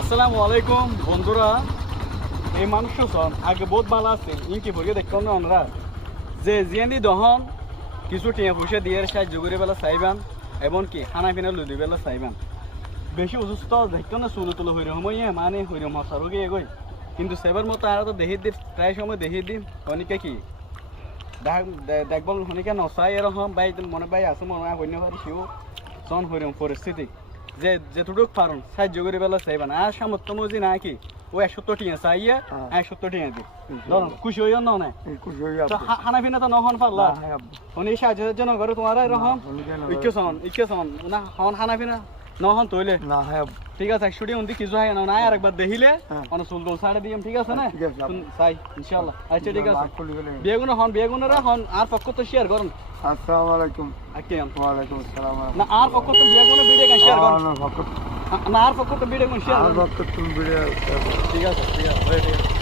আসসালামু আলাইকুম বন্ধুরা। এই মানুষ আগে বহুত ভালো আছে ইনকি বলে দেখুন না আমরা যে জিয়ানি দহন কিছু টিয়া পয়সা দিয়ে সাহায্য করে বেলা চাইবান এবং কি খানা পিনা লুদি বেলা চাইবান বেশি অসুস্থ দেখতো না চুলো তুলো হইরম সময় মানে হইরম হসারো গিয়ে গই কিন্তু সেবার মতো আর তো দেখি দিই প্রায় সময় দেখি দিই অনেকে কি দেখবল হনিকে নচাই এরকম বাই মনে বাই আছে মনে হয় হইনে পারি সেও জন হইরম পরিস্থিতি যে যেটুক পারুন সাহায্য করে বেলা চাইবা না আর সামর্থ্য মজি না কি ও 170 টিয়া চাইয়া 170 টিয়া দি ধরুন খুশি হইয়া না না খানা পিনা তো নহন পারলা উনি সাহায্যের জন্য করে তোমার এরকম ইচ্ছন না হন খানা পিনা নহন তৈলে না হ্যাঁ ঠিক আছে 100 উন্দি কিছু হয় না আর একবার দেখিলে অনেক চুল দোল ছাড়ে দিম ঠিক আছে না চাই ইনশাআল্লাহ আচ্ছা ঠিক আছে বেগুনরা হন আর পক্ষ তো শেয়ার করুন আসসালামু আলাইকুম ওয়ালাইকুম আসসালাম না আর পক্ষ তো বেগুনে ভিডিও গান শেয়ার করুন না আর পক্ষ তো ভিডিও গান শেয়ার আর ভক্ত তুমি ভিডিও ঠিক আছে